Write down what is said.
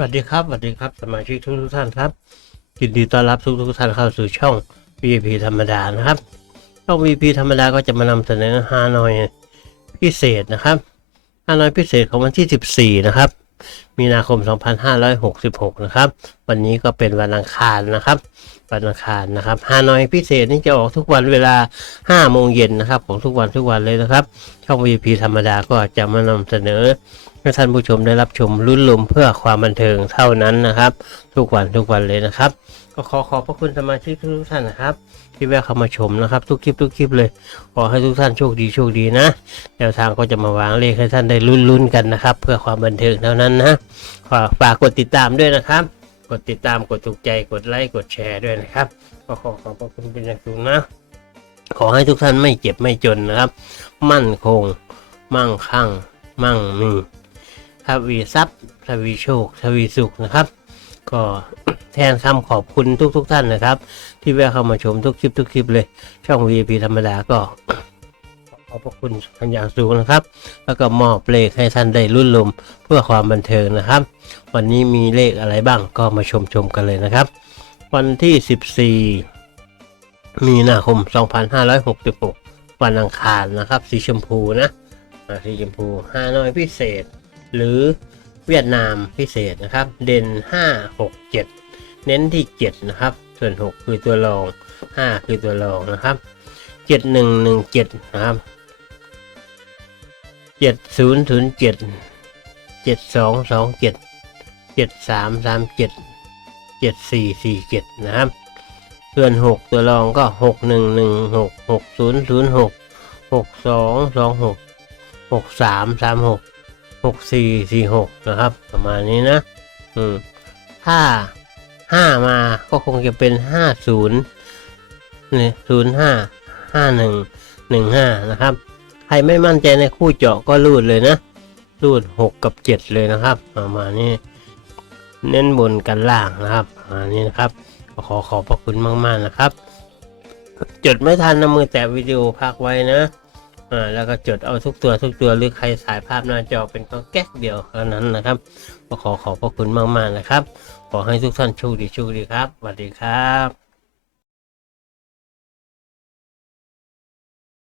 วัสดีครับสวัสดีครับสมาชิกทุกทุกท่านครับยินดีต้อนรับทุกทุกท่านเข้าสู่ช่อง VIP ธรรมดานะครับช่อง VIP ธรรมดาก็จะมานำเสนอฮานอยพิเศษนะครับฮานอยพิเศษของวันที่ 14 นะครับ มีนาคม 2566 นะครับ วันนี้ก็เป็นวันอังคารนะครับ วันอังคารนะครับฮานอยพิเศษนี่จะออกทุกวันเวลา 5 โมงเย็นนะครับ ของทุกวันทุกวันเลยนะครับ ช่อง VIP ธรรมดาก็จะมานำเสนอให้ท่านผู้ชมได้รับชมรุ่นลมเพื่อความบันเทิงเท่านั้นนะครับ ทุกวันทุกวันเลยนะครับ ก็ขอขอบพระคุณสมาชิกทุกท่านนะครับ ที่แวะเข้ามาชมนะครับ ทุกคลิปทุกคลิปเลย ขอให้ทุกท่านโชคดีโชคดีนะแนวทางก็จะมาวางเลขให้ท่านได้ลุ้นลุ้นๆกันนะครับ เพื่อความบันเทิงเท่านั้นนะฝากฝากกดติดตามด้วยนะครับ กดติดตามกดถูกใจกดไลค์กดแชร์ด้วยนะครับก็ขอขอบพระคุณเป็นอย่างสูงนะ ขอให้ทุกท่านไม่เจ็บไม่จนนะครับ มั่นคง มั่งคั่ง มั่งมีทวีทรัพย์ทวีโชคทวีสุขนะครับ ก็แทนคำขอบคุณทุกๆทท่านนะครับ ที่แวะเข้ามาชมทุกคลิปทุกคลิปเลย ช่อง VIP ธรรมดาก็ขอบพระคุณกันอย่างสูงนะครับ แล้วก็มอบเลขให้ท่านได้รุ่นลมเพื่อความบันเทิงนะครับ วันนี้มีเลขอะไรบ้างก็มาชมชมกันเลยนะครับ วันที่ 14 มีนาคม 2566 วันอังคารนะครับ สีชมพูนะ สีชมพูฮาน้อยพิเศษ หรือ เวียดนามพิเศษนะครับ เด่น 5 6 7 เน้นที่ 7 นะครับ ส่วน 6 คือตัวรอง 5 คือตัวรองนะครับ 7 1 1 7 นะครับ 7 0 0 7 7 2 2 7 7 3 3 7 7 4 4 7 นะครับ ส่วน 6 ตัวรองก็ 6 1 1 6 6006 6226 6336 6 0 0 6 6 2 2 6 6 3 3 6หกสี่สี่หกนะครับ ประมาณนี้นะ อืม ถ้าห้ามาก็คงจะเป็นห้าศูนย์เนี่ยศูนย์ห้าห้าหนึ่งหนึ่งห้านะครับ ใครไม่มั่นใจในคู่เจาะก็รูดเลยนะ รูดหกกับเจ็ดเลยนะครับ ประมาณนี้ เน้นบนกันล่างนะครับประมาณนี้นะครับ ขอขอบพระคุณมาก ๆ นะครับ จดไม่ทันนะมือแตะวิดีโอพักไว้นะ อ่าแล้วก็จดเอาทุกตัวทุกตัวหรือใครสายภาพหน้าจอเป็นก็แก๊กเดียวเท่านั้นนะครับก็ขอขอบพระคุณมากๆนะครับ ขอให้ทุกท่านโชคดีโชคดีครับสวัสดีครับ